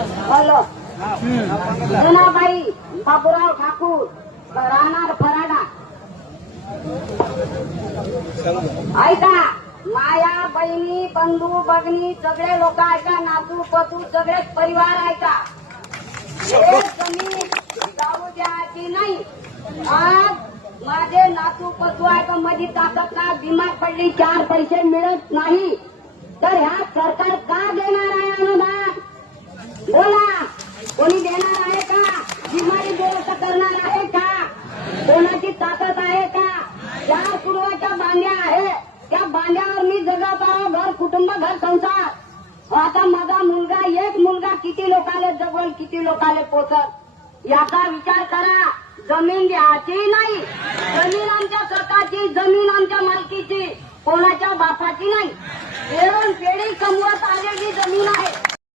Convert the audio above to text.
Hello Janabai Baburao Thakur राहणार फराडा. ऐका माया बहिणी बंधू भगिनी सगळे लोक ऐका, नातू पतू सगळेच परिवार ऐका. हे जमीन जाऊ द्यायची नाही. आज माझे नातू पतू ऐका मध्ये टाकत ना बिमार पडली 4 पैसे मिळत नाही तर ह्या सरकार का देणार आहे अनुदान? बोला कोणी देणार आहे का? बिमारी दुरुस्त करणार आहे का? कोणाची ताकद आहे का? ज्या पूर्वाच्या बांध्या आहे त्या बांध्यावर मी जगत आहो, घर कुटुंब घर संसार. आता माझा मुलगा एक मुलगा किती लोकांना जगवल, किती लोकांना पोचल याचा विचार करा. जमीन द्यायची नाही. जमीन आमच्या स्वतःची, जमीन आमच्या मालकीची, कोणाच्या बापाची नाही. पेरून पेढी कमवत आलेली जमीन आहे.